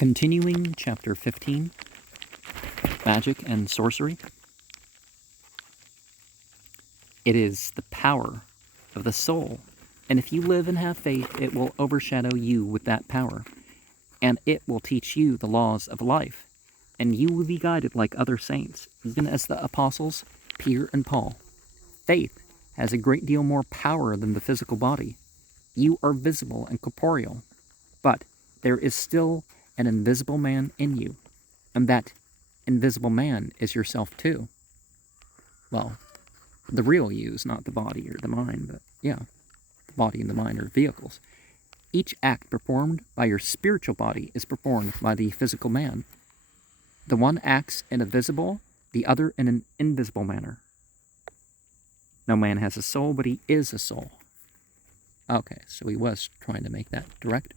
Continuing Chapter 15, Magic and Sorcery. It is the power of the soul, and if you live and have faith, it will overshadow you with that power, and it will teach you the laws of life, and you will be guided like other saints, even as the apostles, Peter and Paul. Faith has a great deal more power than the physical body. You are visible and corporeal, but there is still an invisible man in you, and that invisible man is yourself too. Well, the real you is not the body or the mind, but yeah, the body and the mind are vehicles. Each act performed by your spiritual body is performed by the physical man. The one acts in a visible, the other in an invisible manner. No man has a soul, but he is a soul. Okay, so he was trying to make that direct.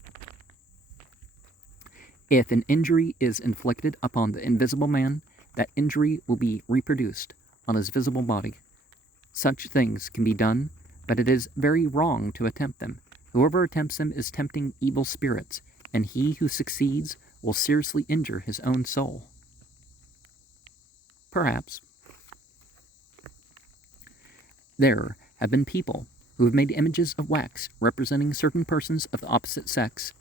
If an injury is inflicted upon the invisible man, that injury will be reproduced on his visible body. Such things can be done, but it is very wrong to attempt them. Whoever attempts them is tempting evil spirits, and he who succeeds will seriously injure his own soul. Perhaps. There have been people who have made images of wax representing certain persons of the opposite sex,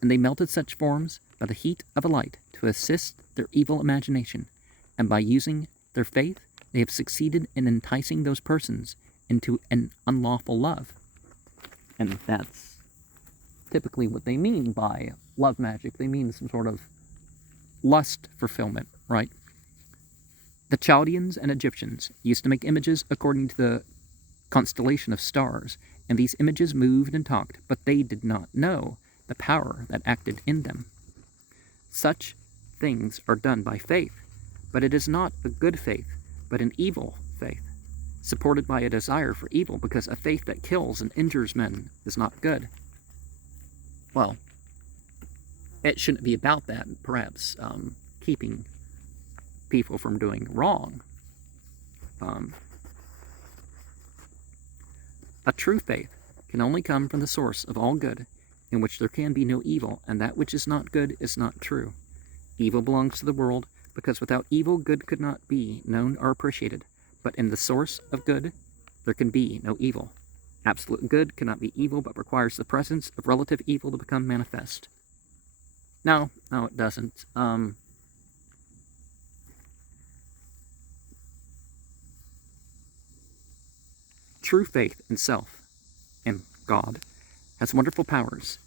and they melted such forms by the heat of a light to assist their evil imagination, and by using their faith they have succeeded in enticing those persons into an unlawful love. And that's typically what they mean by love magic. They mean some sort of lust fulfillment, right? The Chaldeans and Egyptians used to make images according to the constellation of stars, and these images moved and talked, but they did not know the power that acted in them. Such things are done by faith, but it is not a good faith, but an evil faith, supported by a desire for evil, because a faith that kills and injures men is not good. Well, it shouldn't be about that, perhaps keeping people from doing wrong. A true faith can only come from the source of all good, in which there can be no evil, and that which is not good is not true. Evil belongs to the world, because without evil, good could not be known or appreciated. But in the source of good, there can be no evil. Absolute good cannot be evil, but requires the presence of relative evil to become manifest. No, it doesn't. True faith in self and God has wonderful powers,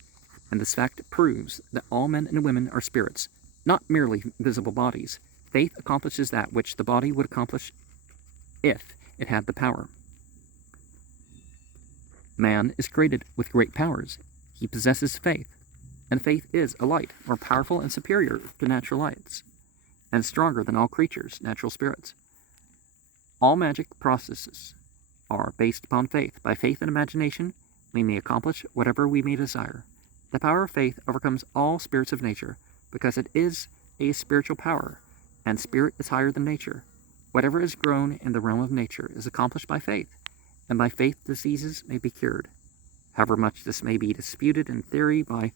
and this fact proves that all men and women are spirits, not merely visible bodies. Faith accomplishes that which the body would accomplish if it had the power. Man is created with great powers. He possesses faith, and faith is a light, more powerful and superior to natural lights, and stronger than all creatures, natural spirits. All magic processes are based upon faith. By faith and imagination, we may accomplish whatever we may desire. The power of faith overcomes all spirits of nature, because it is a spiritual power, and spirit is higher than nature. Whatever is grown in the realm of nature is accomplished by faith, and by faith diseases may be cured. However much this may be disputed in theory by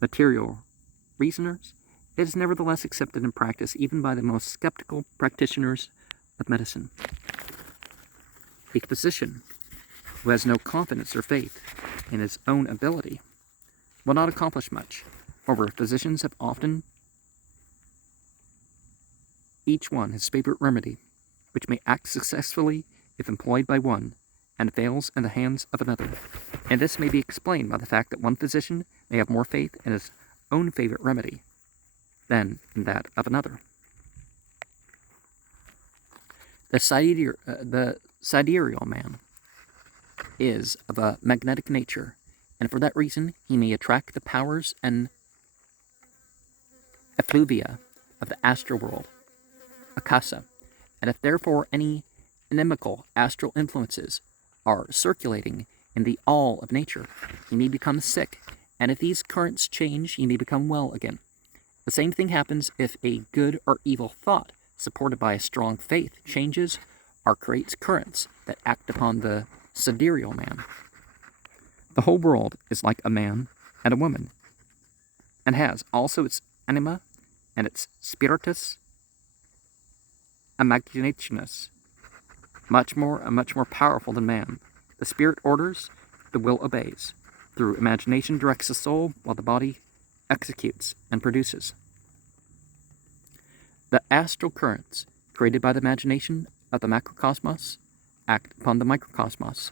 material reasoners, it is nevertheless accepted in practice even by the most skeptical practitioners of medicine. A physician who has no confidence or faith in his own ability will not accomplish much. However, physicians have often each one his favorite remedy, which may act successfully if employed by one, and fails in the hands of another. And this may be explained by the fact that one physician may have more faith in his own favorite remedy than in that of another. The sidereal man is of a magnetic nature, and for that reason he may attract the powers and effluvia of the astral world, akasa, and if therefore any inimical astral influences are circulating in the all of nature, he may become sick, and if these currents change, he may become well again. The same thing happens if a good or evil thought, supported by a strong faith, changes or creates currents that act upon the sidereal man. The whole world is like a man and a woman. and has also its anima and its spiritus imaginationis, much more powerful than man. The spirit orders, the will obeys. Through imagination directs the soul, while the body executes and produces. The astral currents, created by the imagination of the macrocosmos, act upon the microcosmos,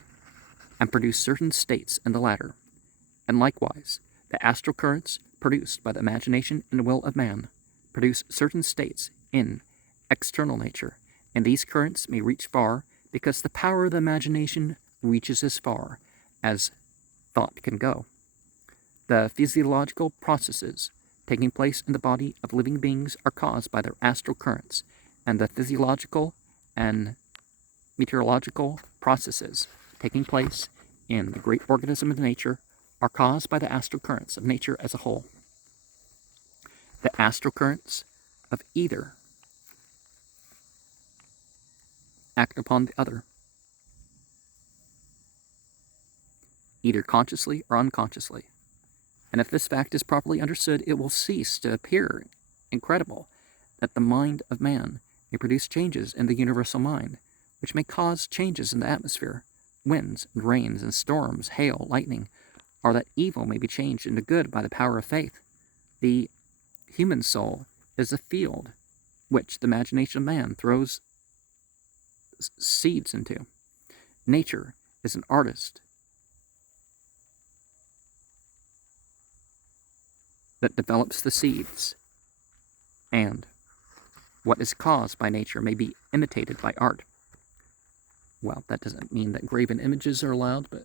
and produce certain states in the latter. And likewise, the astral currents, produced by the imagination and will of man, produce certain states in external nature, and these currents may reach far because the power of the imagination reaches as far as thought can go. The physiological processes taking place in the body of living beings are caused by their astral currents, and the physiological and meteorological processes taking place in the great organism of nature are caused by the astral currents of nature as a whole. The astral currents of either act upon the other, either consciously or unconsciously. And if this fact is properly understood, it will cease to appear incredible that the mind of man may produce changes in the universal mind, which may cause changes in the atmosphere, winds and rains and storms, hail, lightning, or that evil may be changed into good by the power of faith. The human soul is a field which the imagination of man throws seeds into. Nature is an artist that develops the seeds, and what is caused by nature may be imitated by art. Well, that doesn't mean that graven images are allowed, but,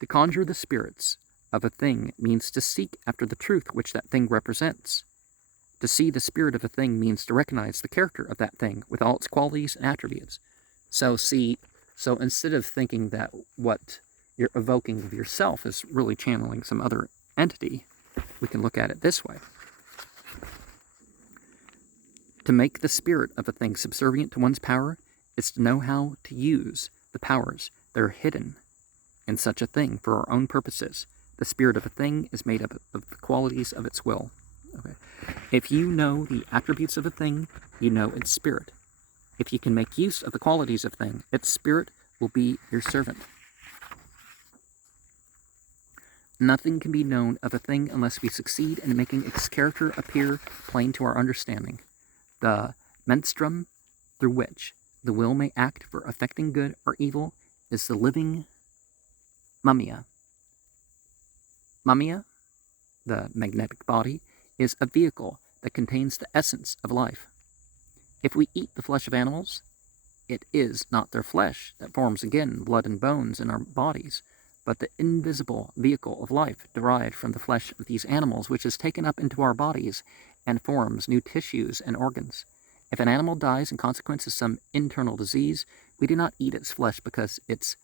to conjure the spirits of a thing means to seek after the truth which that thing represents. To see the spirit of a thing means to recognize the character of that thing with all its qualities and attributes. So instead of thinking that what you're evoking of yourself is really channeling some other entity, we can look at it this way. To make the spirit of a thing subservient to one's power is to know how to use the powers that are hidden in such a thing for our own purposes. The spirit of a thing is made up of the qualities of its will. Okay. If you know the attributes of a thing, you know its spirit. If you can make use of the qualities of a thing, its spirit will be your servant. Nothing can be known of a thing unless we succeed in making its character appear plain to our understanding. The menstruum through which the will may act for effecting good or evil is the living mummia. Mummia, the magnetic body, is a vehicle that contains the essence of life. If we eat the flesh of animals, it is not their flesh that forms again blood and bones in our bodies, but the invisible vehicle of life derived from the flesh of these animals, which is taken up into our bodies and forms new tissues and organs. If an animal dies in consequence of some internal disease, we do not eat its flesh because its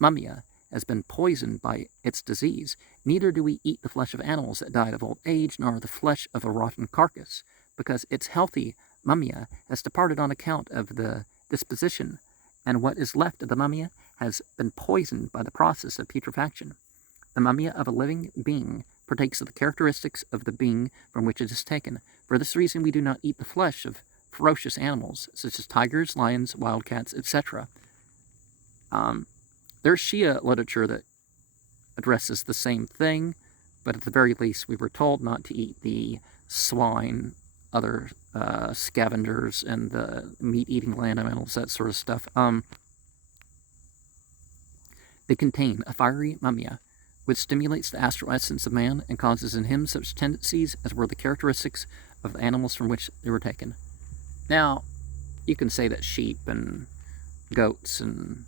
mummia has been poisoned by its disease. Neither do we eat the flesh of animals that died of old age, nor the flesh of a rotten carcass, because its healthy mummia has departed on account of the disposition, and what is left of the mummia has been poisoned by the process of putrefaction. The mummia of a living being partakes of the characteristics of the being from which it is taken. For this reason, we do not eat the flesh of ferocious animals, such as tigers, lions, wildcats, etc. There's Shia literature that addresses the same thing, but at the very least, we were told not to eat the swine, other scavengers, and the meat-eating land animals, that sort of stuff. They contain a fiery mummia, which stimulates the astral essence of man and causes in him such tendencies as were the characteristics of the animals from which they were taken. Now, you can say that sheep and goats and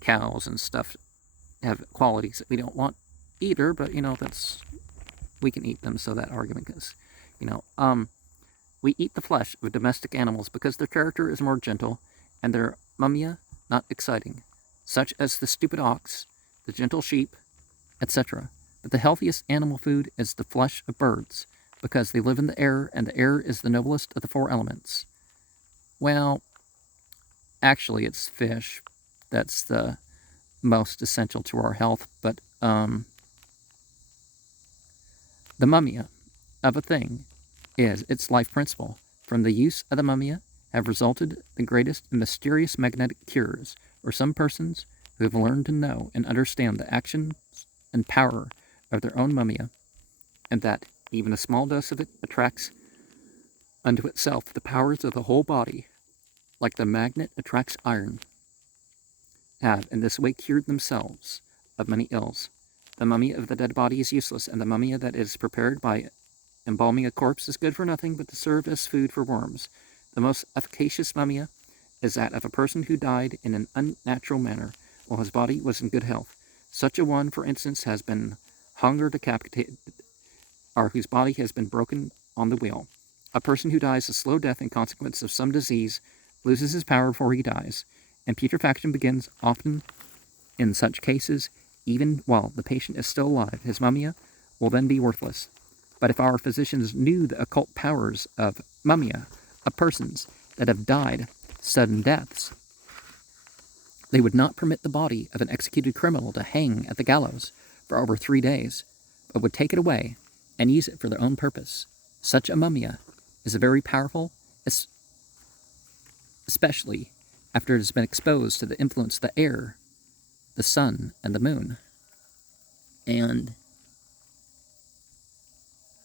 cows and stuff have qualities that we don't want either, but, we can eat them, so that argument is, we eat the flesh of domestic animals because their character is more gentle and their mummia not exciting, such as the stupid ox, the gentle sheep, etc. But the healthiest animal food is the flesh of birds, because they live in the air, and the air is the noblest of the four elements. Well, actually it's fish that's the most essential to our health, but The mummia of a thing is its life principle. From the use of the mummia have resulted the greatest and mysterious magnetic cures, or some persons who have learned to know and understand the action and power of their own mummia, and that even a small dose of it attracts unto itself the powers of the whole body, like the magnet attracts iron, have in this way cured themselves of many ills. The mummy of the dead body is useless, and the mummia that is prepared by embalming a corpse is good for nothing but to serve as food for worms. The most efficacious mummia is that of a person who died in an unnatural manner while his body was in good health. Such a one, for instance, has been hung or decapitated, or whose body has been broken on the wheel. A person who dies a slow death in consequence of some disease loses his power before he dies, and putrefaction begins often in such cases. Even while the patient is still alive, his mummia will then be worthless. But if our physicians knew the occult powers of mummia of persons that have died sudden deaths, they would not permit the body of an executed criminal to hang at the gallows for over 3 days, but would take it away and use it for their own purpose. Such a mummia is a very powerful, especially after it has been exposed to the influence of the air, the sun, and the moon. And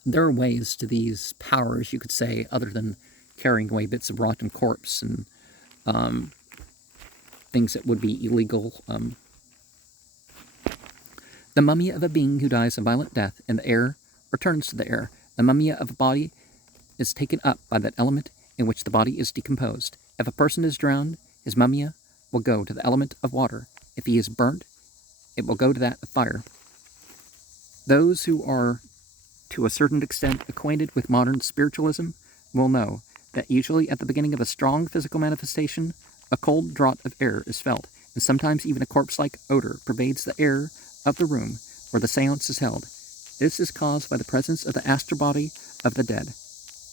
there are ways to these powers, you could say, other than carrying away bits of rotten corpse and things that would be illegal. The mummia of a being who dies a violent death in the air returns to the air. The mummia of a body is taken up by that element in which the body is decomposed. If a person is drowned, his mummia will go to the element of water. If he is burnt, it will go to that of fire. Those who are to a certain extent acquainted with modern spiritualism will know that usually at the beginning of a strong physical manifestation, a cold draught of air is felt, and sometimes even a corpse-like odor pervades the air of the room where the seance is held. This is caused by the presence of the astral body of the dead,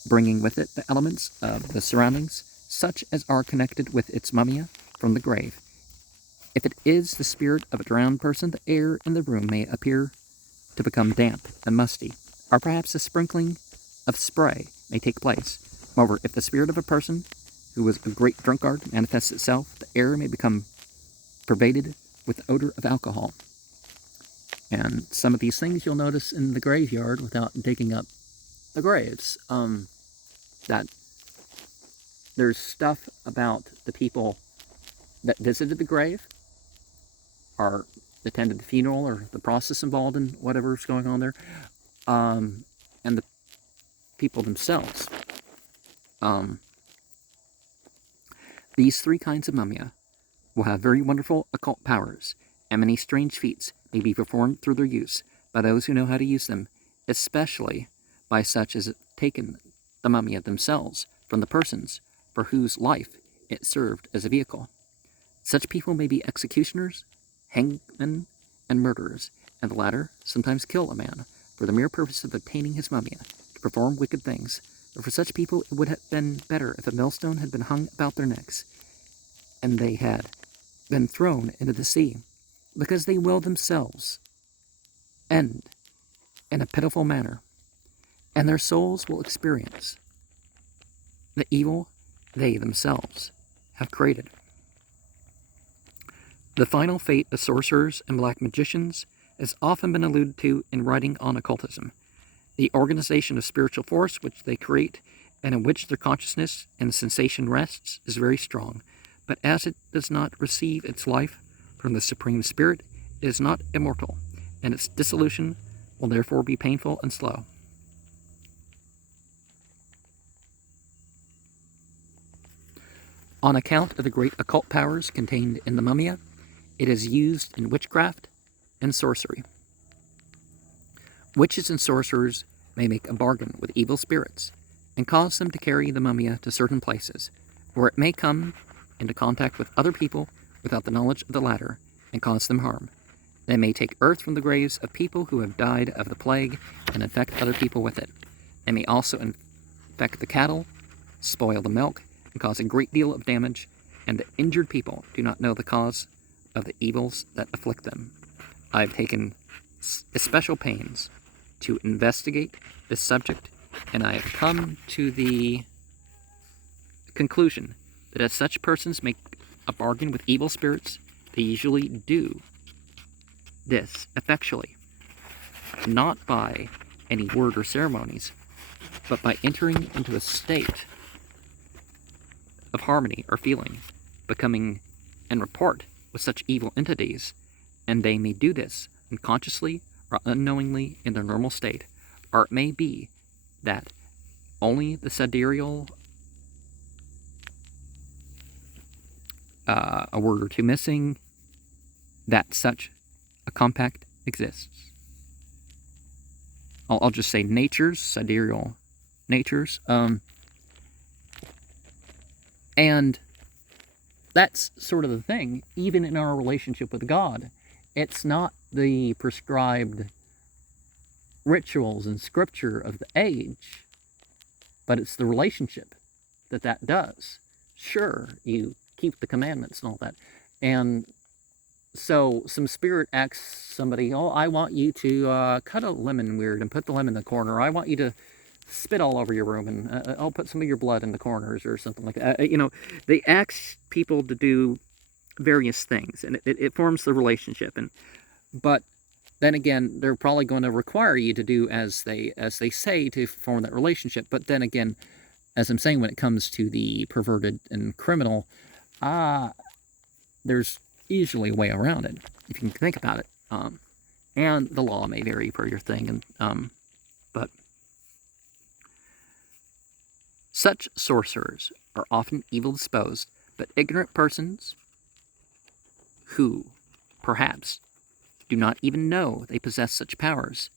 bringing with it the elements of the surroundings, such as are connected with its mummia from the grave. If it is the spirit of a drowned person, the air in the room may appear to become damp and musty, or perhaps a sprinkling of spray may take place. Moreover, if the spirit of a person who was a great drunkard manifests itself, the air may become pervaded with the odor of alcohol. And some of these things you'll notice in the graveyard without digging up the graves. That there's stuff about the people that visited the grave or attended the funeral or the process involved in whatever's going on there, and the people themselves. These 3 kinds of mummia will have very wonderful occult powers, and many strange feats may be performed through their use by those who know how to use them, especially by such as have taken the mummia themselves from the persons for whose life it served as a vehicle. Such people may be executioners, hangmen, and murderers, and the latter sometimes kill a man for the mere purpose of obtaining his mummia to perform wicked things. But for such people it would have been better if a millstone had been hung about their necks, and they had been thrown into the sea, because they will themselves end in a pitiful manner, and their souls will experience the evil they themselves have created. The final fate of sorcerers and black magicians has often been alluded to in writing on occultism. The organization of spiritual force which they create and in which their consciousness and sensation rests is very strong, but as it does not receive its life from the Supreme Spirit, it is not immortal, and its dissolution will therefore be painful and slow. On account of the great occult powers contained in the mummia, it is used in witchcraft and sorcery. Witches and sorcerers may make a bargain with evil spirits and cause them to carry the mummia to certain places, where it may come into contact with other people without the knowledge of the latter and cause them harm. They may take earth from the graves of people who have died of the plague and infect other people with it. They may also infect the cattle, spoil the milk, and cause a great deal of damage, and the injured people do not know the cause of the evils that afflict them. I have taken especial pains to investigate this subject, and I have come to the conclusion that as such persons make a bargain with evil spirits, they usually do this effectually, not by any word or ceremonies, but by entering into a state of harmony or feeling, becoming en rapport with such evil entities, and they may do this unconsciously or unknowingly in their normal state, or it may be that only the sidereal, a word or two missing, that such a compact exists. I'll just say natures, sidereal natures, and that's sort of the thing, even in our relationship with God. It's not the prescribed rituals and scripture of the age, but it's the relationship that does. Sure, you keep the commandments and all that. And so some spirit asks somebody, oh, I want you to cut a lemon weird and put the lemon in the corner. I want you to spit all over your room, and I'll put some of your blood in the corners or something like that. They ask people to do various things, and it forms the relationship. But then again, they're probably going to require you to do as they say to form that relationship. But then again, as I'm saying, when it comes to the perverted and criminal, there's usually a way around it, if you can think about it. And the law may vary per your thing, but such sorcerers are often evil disposed, but ignorant persons who, perhaps, do not even know they possess such powers,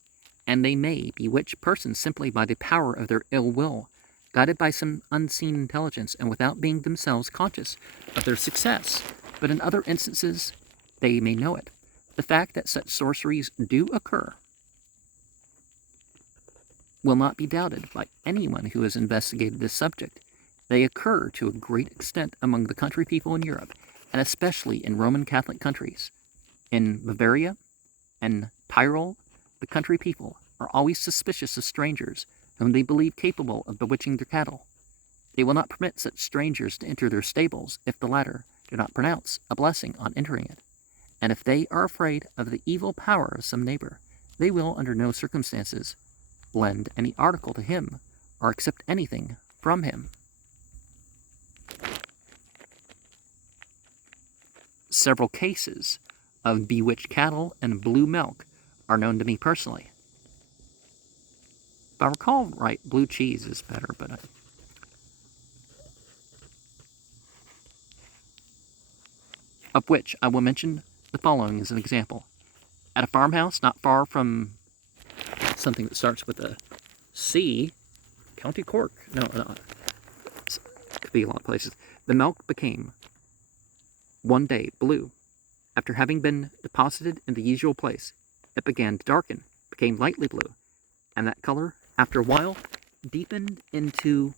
and they may bewitch persons simply by the power of their ill will, guided by some unseen intelligence and without being themselves conscious of their success. But in other instances, they may know it. The fact that such sorceries do occur will not be doubted by anyone who has investigated this subject. They occur to a great extent among the country people in Europe, and especially in Roman Catholic countries. In Bavaria and Tyrol, the country people are always suspicious of strangers whom they believe capable of bewitching their cattle. They will not permit such strangers to enter their stables if the latter do not pronounce a blessing on entering it. And if they are afraid of the evil power of some neighbor, they will under no circumstances lend any article to him or accept anything from him. Several cases of bewitched cattle and blue milk are known to me personally. If I recall right, blue cheese is better, but of which I will mention the following as an example. At a farmhouse not far from something that starts with a C, County Cork. No, it could be a lot of places. The milk became, one day, blue. After having been deposited in the usual place, it began to darken, became lightly blue, and that color, after a while, deepened into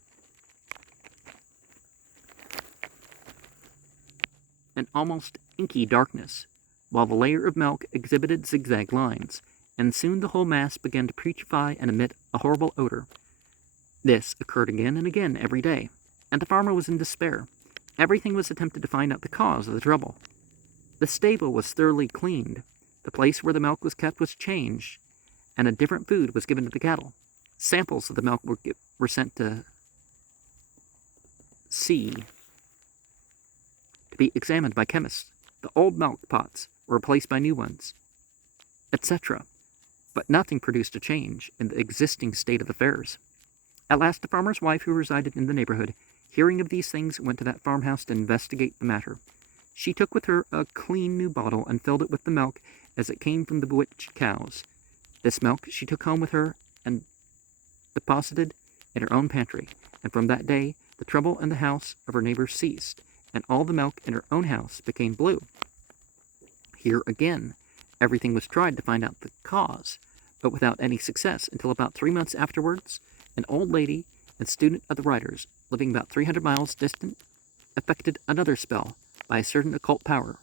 an almost inky darkness, while the layer of milk exhibited zigzag lines, and soon the whole mass began to putrefy and emit a horrible odor. This occurred again and again every day, and the farmer was in despair. Everything was attempted to find out the cause of the trouble. The stable was thoroughly cleaned, the place where the milk was kept was changed, and a different food was given to the cattle. Samples of the milk were sent to C to be examined by chemists. The old milk pots were replaced by new ones, etc. But nothing produced a change in the existing state of affairs. At last, the farmer's wife, who resided in the neighborhood, hearing of these things, went to that farmhouse to investigate the matter. She took with her a clean new bottle and filled it with the milk as it came from the bewitched cows. This milk she took home with her and deposited in her own pantry, and from that day the trouble in the house of her neighbors ceased, and all the milk in her own house became blue. Here again, everything was tried to find out the cause, but without any success, until about 3 months afterwards, an old lady and student of the writers, living about 300 miles distant, effected another spell by a certain occult power,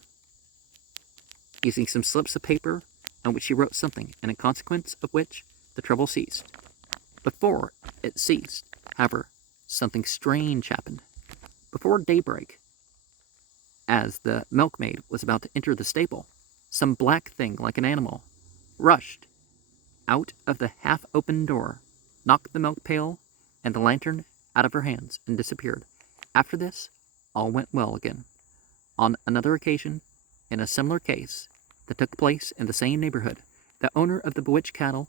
using some slips of paper on which she wrote something, and in consequence of which the trouble ceased. Before it ceased, however, something strange happened. Before daybreak, as the milkmaid was about to enter the stable, some black thing like an animal rushed out of the half-open door, knocked the milk pail and the lantern out of her hands, and disappeared. After this, all went well again. On another occasion, in a similar case that took place in the same neighborhood, the owner of the bewitched cattle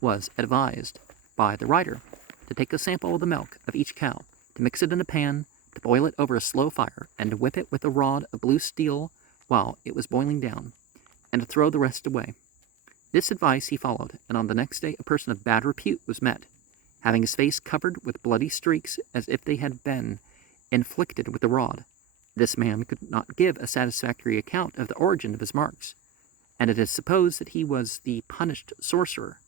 was advised by the writer to take a sample of the milk of each cow, to mix it in a pan, to boil it over a slow fire, and to whip it with a rod of blue steel while it was boiling down, and to throw the rest away. This advice he followed, and on the next day a person of bad repute was met, having his face covered with bloody streaks as if they had been inflicted with the rod. This man could not give a satisfactory account of the origin of his marks, and it is supposed that he was the punished sorcerer.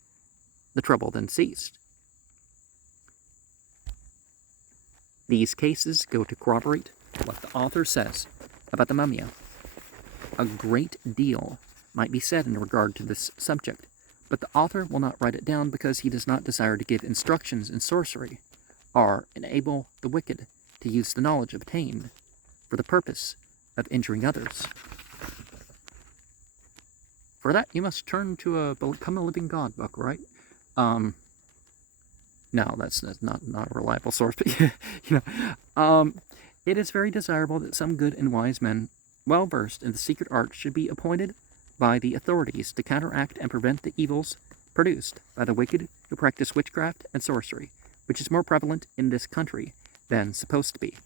The trouble then ceased. These cases go to corroborate what the author says about the mummy. A great deal might be said in regard to this subject, but the author will not write it down because he does not desire to give instructions in sorcery, or enable the wicked to use the knowledge obtained for the purpose of injuring others. For that, you must turn to a Become a Living God book, right? No, that's not a reliable source, but it is very desirable that some good and wise men, well versed in the secret art, should be appointed by the authorities to counteract and prevent the evils produced by the wicked who practice witchcraft and sorcery, which is more prevalent in this country than supposed to be.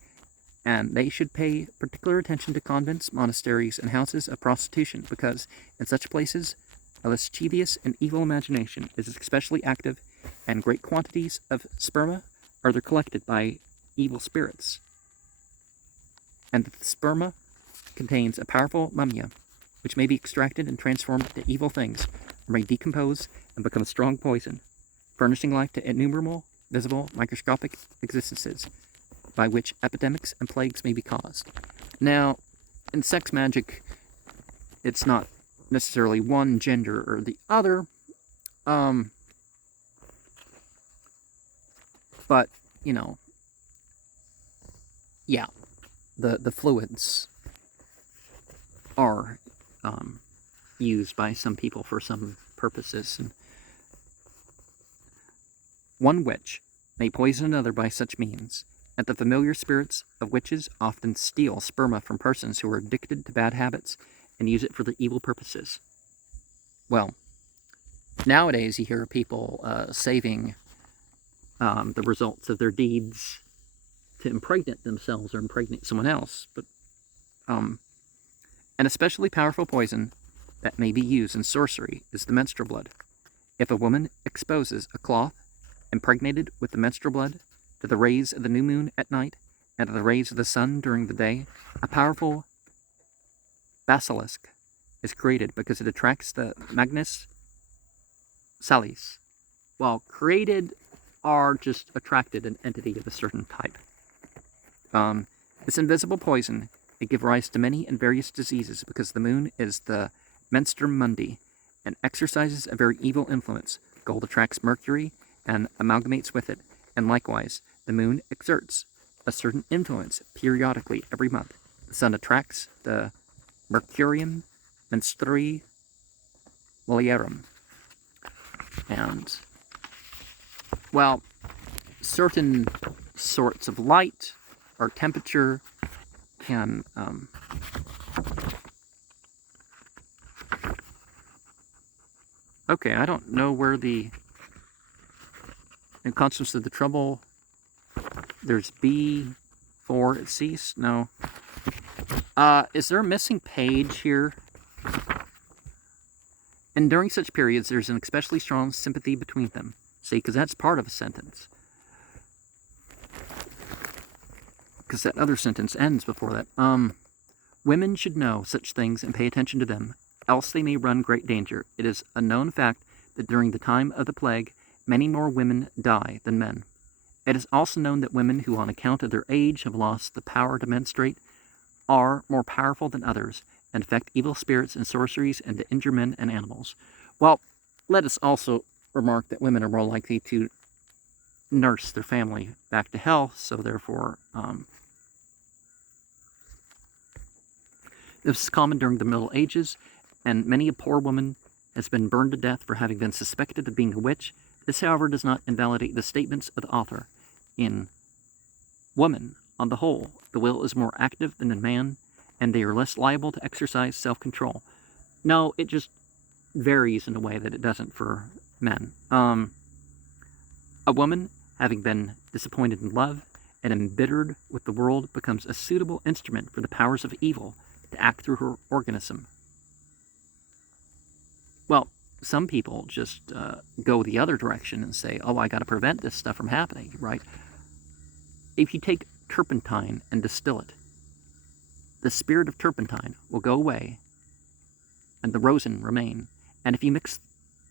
And they should pay particular attention to convents, monasteries, and houses of prostitution, because in such places a mischievous and evil imagination is especially active, and great quantities of sperma are there collected by evil spirits. And the sperma contains a powerful mumia, which may be extracted and transformed into evil things, or may decompose and become a strong poison, furnishing life to innumerable, visible, microscopic existences, by which epidemics and plagues may be caused. Now, in sex magic, it's not necessarily one gender or the other, but, yeah, the fluids are used by some people for some purposes. And one witch may poison another by such means, and the familiar spirits of witches often steal sperma from persons who are addicted to bad habits and use it for their evil purposes. Well, nowadays you hear of people saving the results of their deeds to impregnate themselves or impregnate someone else, but an especially powerful poison that may be used in sorcery is the menstrual blood. If a woman exposes a cloth impregnated with the menstrual blood to the rays of the new moon at night and to the rays of the sun during the day, a powerful basilisk is created because it attracts the Magnus Salis, while created are just attracted an entity of a certain type. This invisible poison, it gives rise to many and various diseases because the moon is the menstrum mundi and exercises a very evil influence. Gold attracts mercury and amalgamates with it, and likewise, the moon exerts a certain influence periodically every month. The sun attracts the mercurium menstrui mulierum. And, well, certain sorts of light or temperature can okay, I don't know where the in consequence of the trouble there's B4 it ceased. No. Is there a missing page here? And during such periods there's an especially strong sympathy between them. See, because that's part of a sentence. Because that other sentence ends before that. Women should know such things and pay attention to them, else they may run great danger. It is a known fact that during the time of the plague, many more women die than men. It is also known that women who, on account of their age, have lost the power to menstruate, are more powerful than others, and affect evil spirits and sorceries, and to injure men and animals. Well, let us also remark that women are more likely to nurse their family back to health, so therefore this is common during the Middle Ages, and many a poor woman has been burned to death for having been suspected of being a witch. This, however, does not invalidate the statements of the author. In woman, on the whole, the will is more active than in man, and they are less liable to exercise self-control. No, it just varies in a way that it doesn't for men. A woman, having been disappointed in love and embittered with the world, becomes a suitable instrument for the powers of evil to act through her organism. Well, some people just go the other direction and say, oh, I got to prevent this stuff from happening, right? If you take turpentine and distill it, the spirit of turpentine will go away and the rosin remain. And if you mix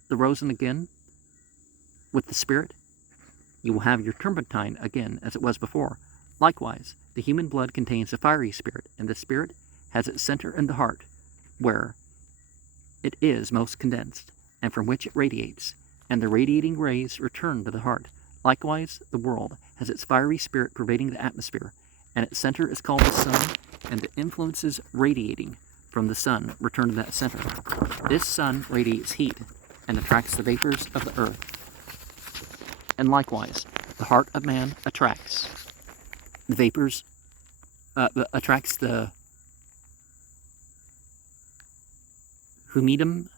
the rosin again with the spirit, you will have your turpentine again as it was before. Likewise, the human blood contains a fiery spirit, and the spirit has its center in the heart, where it is most condensed, and from which it radiates, and the radiating rays return to the heart. Likewise, the world has its fiery spirit pervading the atmosphere, and its center is called the sun, and the influences radiating from the sun return to that center. This sun radiates heat and attracts the vapors of the earth. And likewise, the heart of man attracts the vapors, attracts the humidum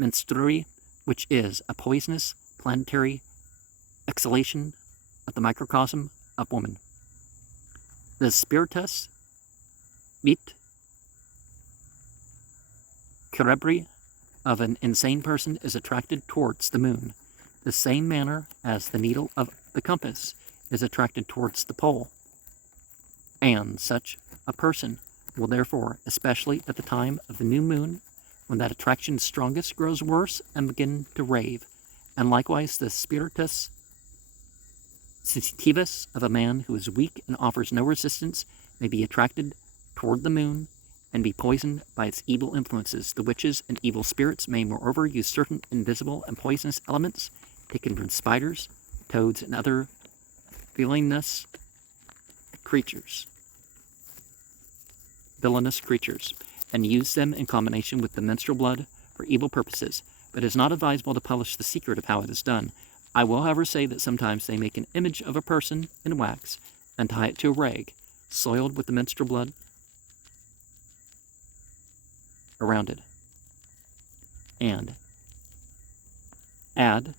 menstrui, which is a poisonous planetary exhalation of the microcosm of woman. The spiritus vit cerebri of an insane person is attracted towards the moon, the same manner as the needle of the compass is attracted towards the pole. And such a person will therefore, especially at the time of the new moon, when that attraction is strongest, grows worse and begin to rave. And likewise the spiritus sensitivus of a man who is weak and offers no resistance may be attracted toward the moon and be poisoned by its evil influences. The witches and evil spirits may moreover use certain invisible and poisonous elements taken from spiders, toads, and other villainous creatures, and use them in combination with the menstrual blood for evil purposes, but it is not advisable to publish the secret of how it is done. I will, however, say that sometimes they make an image of a person in wax and tie it to a rag, soiled with the menstrual blood around it, and add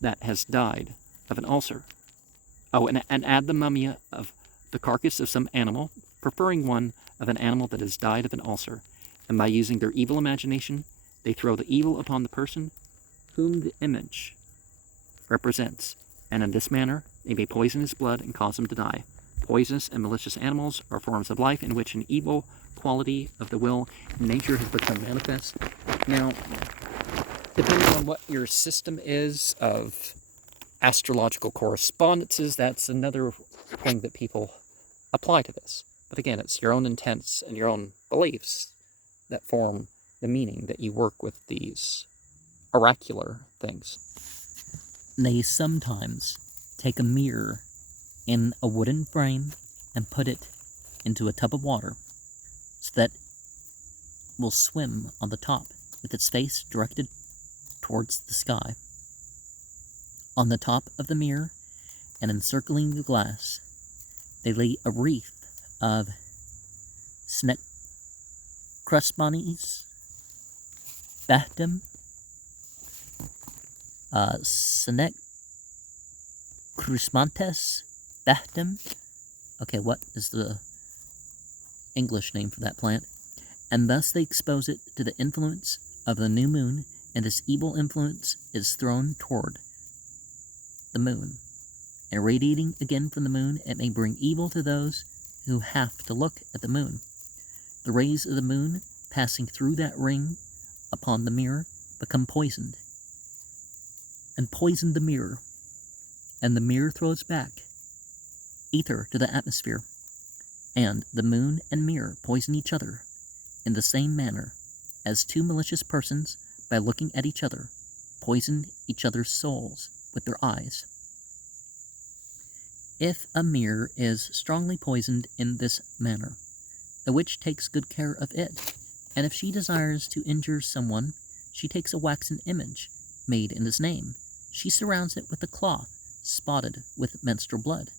that has died of an ulcer. Oh, and add the mummy of the carcass of some animal, preferring one of an animal that has died of an ulcer, and by using their evil imagination, they throw the evil upon the person whom the image represents, and in this manner they may poison his blood and cause him to die. Poisonous and malicious animals are forms of life in which an evil quality of the will in nature has become manifest. Now, depending on what your system is of astrological correspondences, that's another thing that people apply to this. But again, it's your own intents and your own beliefs that form the meaning that you work with these oracular things. They sometimes take a mirror in a wooden frame and put it into a tub of water so that it will swim on the top with its face directed towards the sky. On the top of the mirror and encircling the glass, they lay a wreath of Snecrusmanes, Bactum, Snecrusmantes, Bactum. Okay, what is the English name for that plant? And thus they expose it to the influence of the new moon, and this evil influence is thrown toward the moon. And radiating again from the moon, it may bring evil to those who have to look at the moon. The rays of the moon passing through that ring upon the mirror become poisoned, and poison the mirror, and the mirror throws back ether to the atmosphere, and the moon and mirror poison each other in the same manner as two malicious persons, by looking at each other, poison each other's souls with their eyes. If a mirror is strongly poisoned in this manner, the witch takes good care of it, and if she desires to injure someone, she takes a waxen image made in his name. She surrounds it with a cloth spotted with menstrual blood,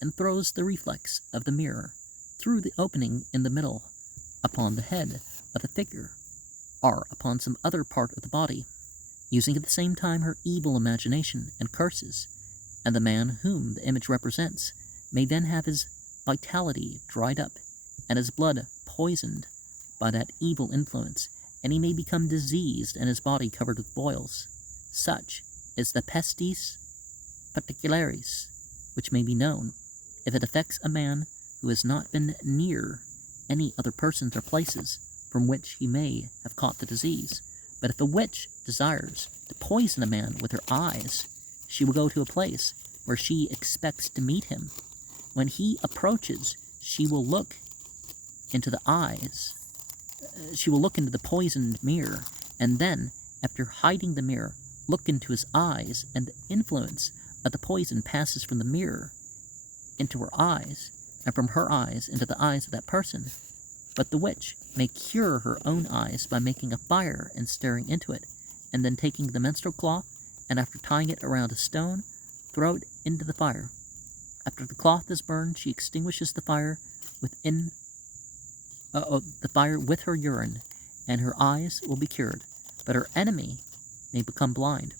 and throws the reflex of the mirror through the opening in the middle upon the head of the figure, or upon some other part of the body, using at the same time her evil imagination and curses, and the man whom the image represents may then have his vitality dried up, and his blood poisoned by that evil influence, and he may become diseased and his body covered with boils. Such is the pestis particularis, which may be known, if it affects a man who has not been near any other persons or places from which he may have caught the disease. But if a witch desires to poison a man with her eyes, she will go to a place where she expects to meet him. When he approaches, she will look into the eyes. She will look into the poisoned mirror, and then, after hiding the mirror, look into his eyes, and the influence of the poison passes from the mirror into her eyes, and from her eyes into the eyes of that person. But the witch may cure her own eyes by making a fire and staring into it, and then taking the menstrual cloth, and after tying it around a stone, throw it into the fire. After the cloth is burned, she extinguishes the fire with her urine, and her eyes will be cured, but her enemy may become blind.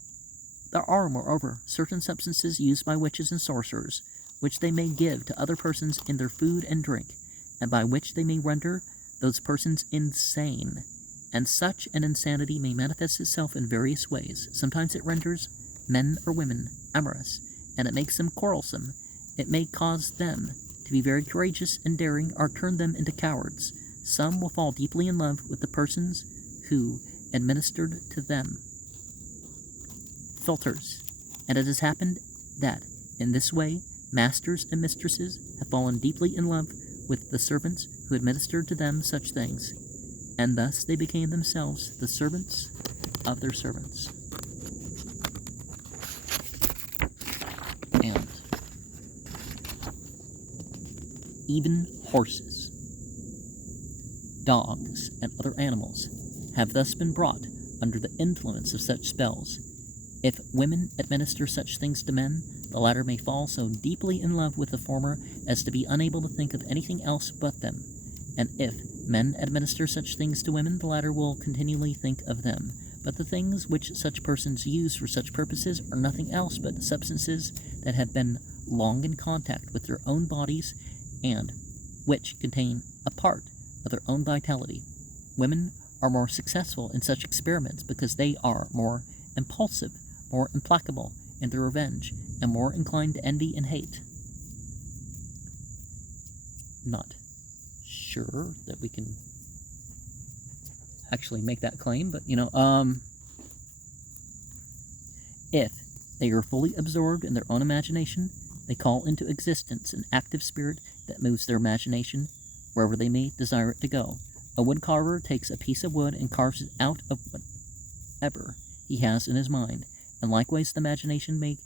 There are, moreover, certain substances used by witches and sorcerers, which they may give to other persons in their food and drink, and by which they may render those persons insane. And such an insanity may manifest itself in various ways. Sometimes it renders men or women amorous, and it makes them quarrelsome. It may cause them to be very courageous and daring, or turn them into cowards. Some will fall deeply in love with the persons who administered to them. Filters. And it has happened that, in this way, masters and mistresses have fallen deeply in love with the servants who administered to them such things, and thus they became themselves the servants of their servants. And even horses, dogs, and other animals have thus been brought under the influence of such spells. If women administer such things to men, the latter may fall so deeply in love with the former as to be unable to think of anything else but them. And if men administer such things to women, the latter will continually think of them. But the things which such persons use for such purposes are nothing else but substances that have been long in contact with their own bodies, and which contain a part of their own vitality. Women are more successful in such experiments because they are more impulsive, more implacable in their revenge, and more inclined to envy and hate. Not sure that we can actually make that claim, but if they are fully absorbed in their own imagination, they call into existence an active spirit that moves their imagination wherever they may desire it to go. A wood carver takes a piece of wood and carves it out of whatever he has in his mind, and likewise the imagination may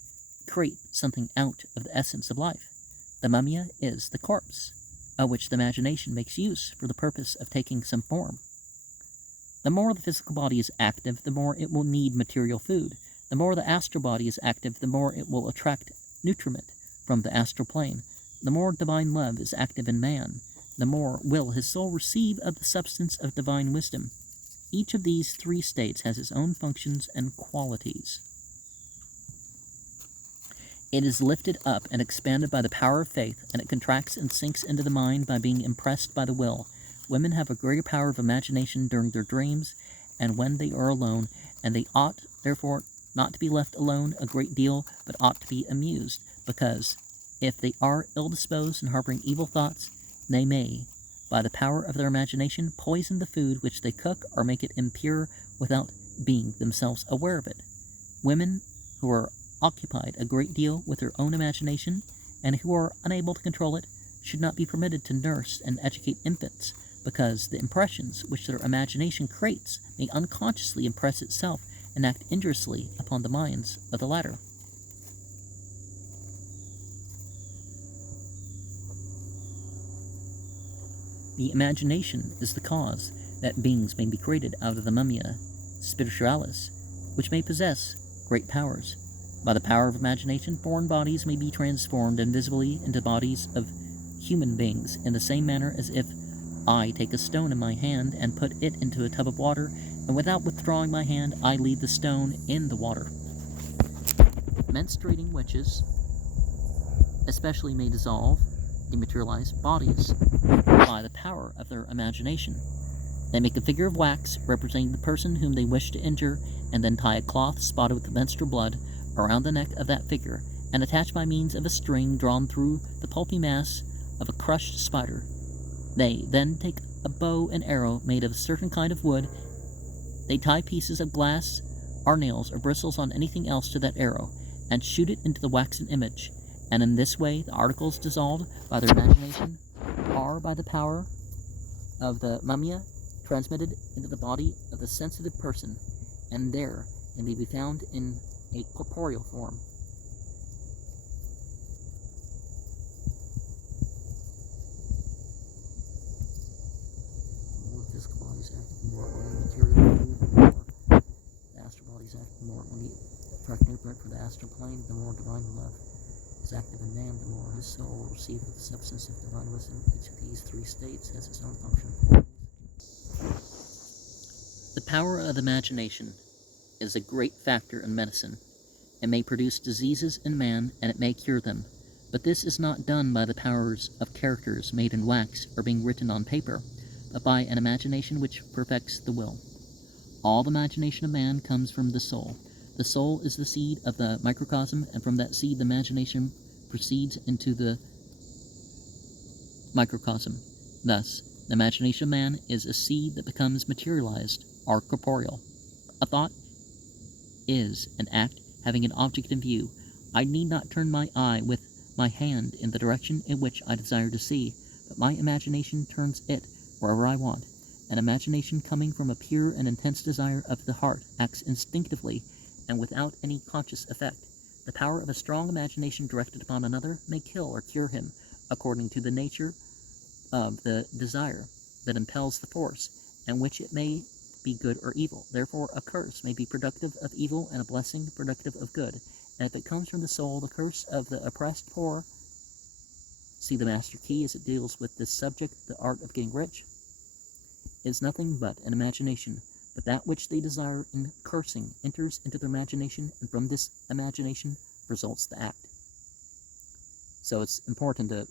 create something out of the essence of life. The mummy is the corpse, of which the imagination makes use for the purpose of taking some form. The more the physical body is active, the more it will need material food. The more the astral body is active, the more it will attract nutriment from the astral plane. The more divine love is active in man, the more will his soul receive of the substance of divine wisdom. Each of these three states has its own functions and qualities. It is lifted up and expanded by the power of faith, and it contracts and sinks into the mind by being impressed by the will. Women have a greater power of imagination during their dreams and when they are alone, and they ought, therefore, not to be left alone a great deal, but ought to be amused, because if they are ill-disposed and harboring evil thoughts, they may, by the power of their imagination, poison the food which they cook or make it impure without being themselves aware of it. Women who are occupied a great deal with their own imagination, and who are unable to control it, should not be permitted to nurse and educate infants, because the impressions which their imagination creates may unconsciously impress itself and act injuriously upon the minds of the latter. The imagination is the cause that beings may be created out of the mummia spiritualis, which may possess great powers. By the power of imagination, foreign bodies may be transformed invisibly into bodies of human beings, in the same manner as if I take a stone in my hand and put it into a tub of water, and without withdrawing my hand, I leave the stone in the water. Menstruating witches especially may dissolve, dematerialize bodies by the power of their imagination. They make a figure of wax representing the person whom they wish to injure, and then tie a cloth spotted with menstrual blood around the neck of that figure, and attach by means of a string drawn through the pulpy mass of a crushed spider. They then take a bow and arrow made of a certain kind of wood. They tie pieces of glass, or nails, or bristles on anything else to that arrow, and shoot it into the waxen image, and in this way the articles dissolved by their imagination are, by the power of the mummia, transmitted into the body of the sensitive person, and there they may be found in a corporeal form. The more physical bodies act, the more material food, the more the astral bodies act, the more when the attract nutriment for the astral plane, the more divine love is active in man, the more his soul will receive the substance of divine wisdom. Each of these three states has its own function. The power of the imagination is a great factor in medicine. It may produce diseases in man, and it may cure them, but this is not done by the powers of characters made in wax or being written on paper, but by an imagination which perfects the will. All the imagination of man comes from the soul. The soul is the seed of the microcosm, and from that seed the imagination proceeds into the microcosm. Thus, the imagination of man is a seed that becomes materialized, or corporeal. A thought is an act having an object in view. I need not turn my eye with my hand in the direction in which I desire to see, but my imagination turns it wherever I want. An imagination coming from a pure and intense desire of the heart acts instinctively and without any conscious effect. The power of a strong imagination directed upon another may kill or cure him, according to the nature of the desire that impels the force, and which it may be good or evil. Therefore, a curse may be productive of evil and a blessing productive of good. And if it comes from the soul, the curse of the oppressed poor, see the master key as it deals with this subject, the art of getting rich, is nothing but an imagination. But that which they desire in cursing enters into their imagination, and from this imagination results the act. So it's important to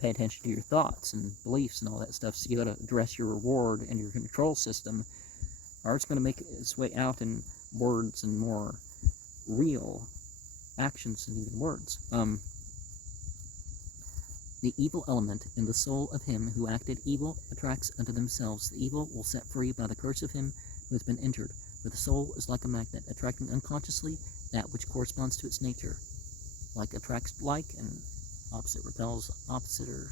pay attention to your thoughts and beliefs and all that stuff, so you gotta address your reward and your control system, or it's gonna make its way out in words and more real actions than even words. The evil element in the soul of him who acted evil attracts unto themselves the evil will set free by the curse of him who has been injured, for the soul is like a magnet, attracting unconsciously that which corresponds to its nature. Like attracts like, and opposite repels opposite, or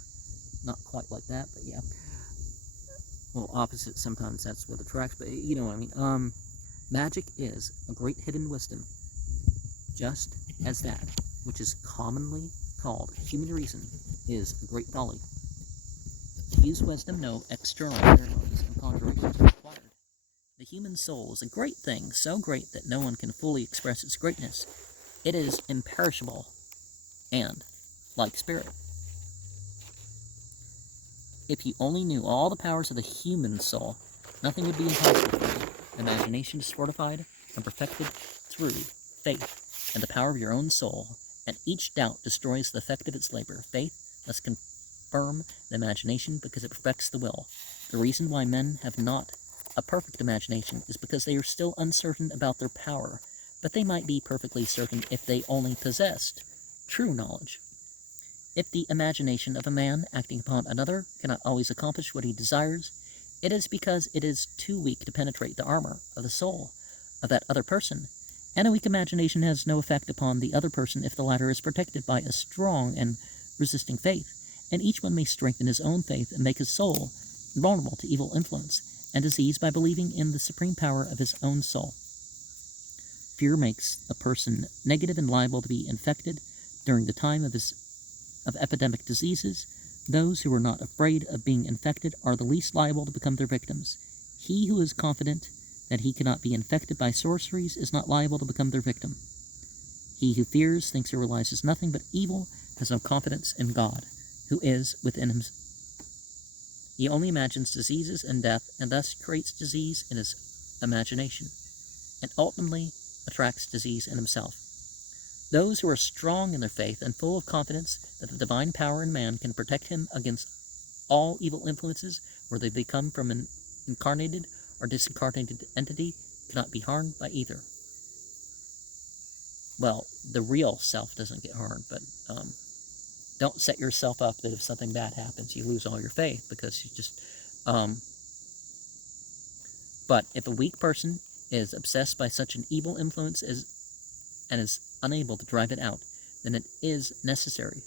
not quite like that, but yeah. Well, opposite, sometimes that's what attracts, but you know what I mean. Magic is a great hidden wisdom, just as that which is commonly called human reason is a great folly. To use wisdom, no external ceremonies and conjurations are required. The human soul is a great thing, so great that no one can fully express its greatness. It is imperishable, and, like spirit, if you only knew all the powers of the human soul, nothing would be impossible for you. Imagination is fortified and perfected through faith and the power of your own soul, and each doubt destroys the effect of its labor. Faith must confirm the imagination because it perfects the will. The reason why men have not a perfect imagination is because they are still uncertain about their power, but they might be perfectly certain if they only possessed true knowledge. If the imagination of a man acting upon another cannot always accomplish what he desires, it is because it is too weak to penetrate the armor of the soul of that other person, and a weak imagination has no effect upon the other person if the latter is protected by a strong and resisting faith, and each one may strengthen his own faith and make his soul vulnerable to evil influence and disease by believing in the supreme power of his own soul. Fear makes a person negative and liable to be infected during the time of epidemic diseases. Those who are not afraid of being infected are the least liable to become their victims. He who is confident that he cannot be infected by sorceries is not liable to become their victim. He who fears, thinks, or realizes nothing but evil has no confidence in God, who is within him. He only imagines diseases and death, and thus creates disease in his imagination, and ultimately attracts disease in himself. Those who are strong in their faith and full of confidence that the divine power in man can protect him against all evil influences, whether they come from an incarnated or disincarnated entity, cannot be harmed by either. Well, the real self doesn't get harmed, but don't set yourself up that if something bad happens, you lose all your faith, because you just... But if a weak person is obsessed by such an evil influence and is unable to drive it out, then it is necessary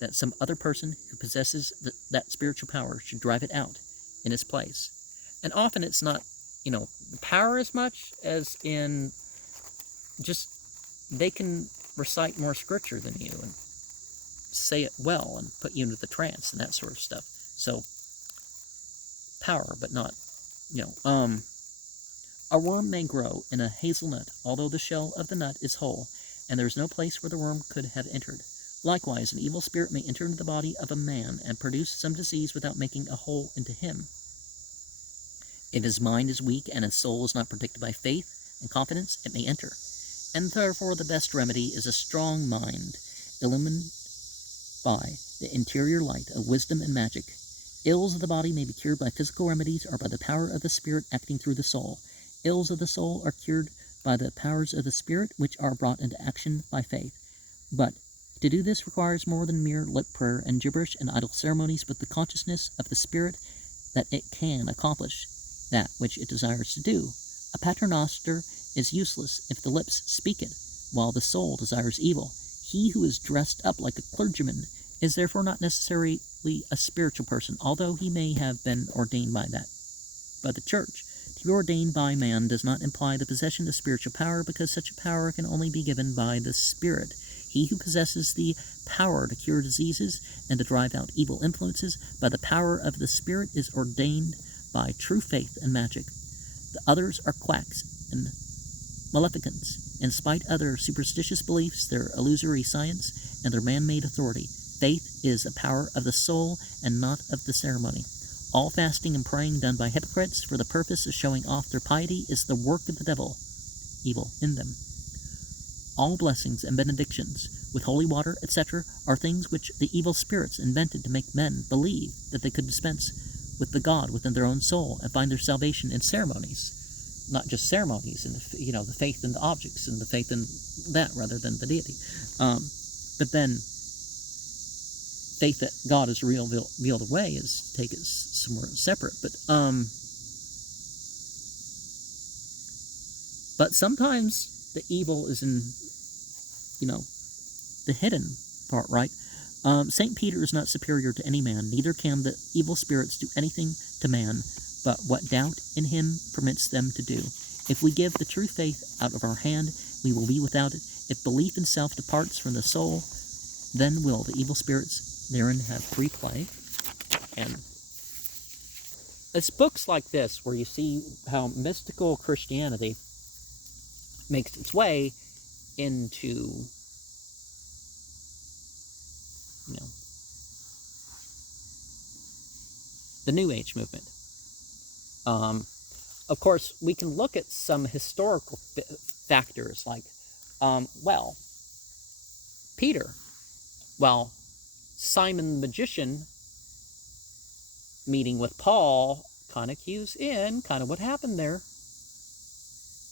that some other person who possesses that spiritual power should drive it out in his place. And often it's not, the power as much as in just they can recite more scripture than you and say it well and put you into the trance and that sort of stuff. So, power, but not, A worm may grow in a hazelnut, although the shell of the nut is whole, and there is no place where the worm could have entered. Likewise, an evil spirit may enter into the body of a man and produce some disease without making a hole into him. If his mind is weak and his soul is not protected by faith and confidence, it may enter. And therefore the best remedy is a strong mind, illumined by the interior light of wisdom and magic. Ills of the body may be cured by physical remedies or by the power of the spirit acting through the soul. Ills of the soul are cured by the powers of the spirit, which are brought into action by faith. But to do this requires more than mere lip prayer and gibberish and idle ceremonies, but the consciousness of the spirit that it can accomplish that which it desires to do. A paternoster is useless if the lips speak it, while the soul desires evil. He who is dressed up like a clergyman is therefore not necessarily a spiritual person, although he may have been ordained by the church. To be ordained by man does not imply the possession of spiritual power, because such a power can only be given by the Spirit. He who possesses the power to cure diseases and to drive out evil influences by the power of the Spirit is ordained by true faith and magic. The others are quacks and maleficants. In spite of their superstitious beliefs, their illusory science, and their man-made authority, faith is a power of the soul and not of the ceremony. All fasting and praying done by hypocrites for the purpose of showing off their piety is the work of the devil, evil in them. All blessings and benedictions, with holy water, etc., are things which the evil spirits invented to make men believe that they could dispense with the God within their own soul and find their salvation in ceremonies. Not just ceremonies, and the faith in the objects and the faith in that rather than the deity. But then, faith that God is revealed away is take it somewhere separate. But sometimes the evil is in, the hidden part, right? St. Peter is not superior to any man, neither can the evil spirits do anything to man but what doubt in him permits them to do. If we give the true faith out of our hand, we will be without it. If belief in self departs from the soul, then will the evil spirits therein have free play. And it's books like this where you see how mystical Christianity makes its way into, the New Age movement. Of course, we can look at some historical factors like, Peter. Well, Simon the magician meeting with Paul kind of cues in kind of what happened there.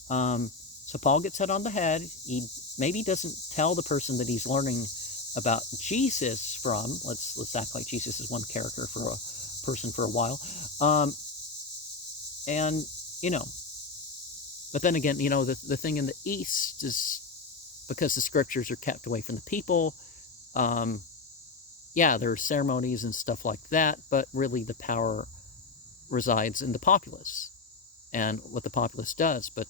So Paul gets hit on the head. He maybe doesn't tell the person that he's learning about Jesus from. Let's act like Jesus is one character for a person for a while. But then again, the thing in the East is because the scriptures are kept away from the people. There are ceremonies and stuff like that, but really the power resides in the populace and what the populace does. But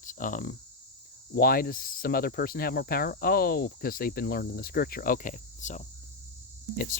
Why does some other person have more power? Oh, because they've been learned in the scripture. Okay, so it's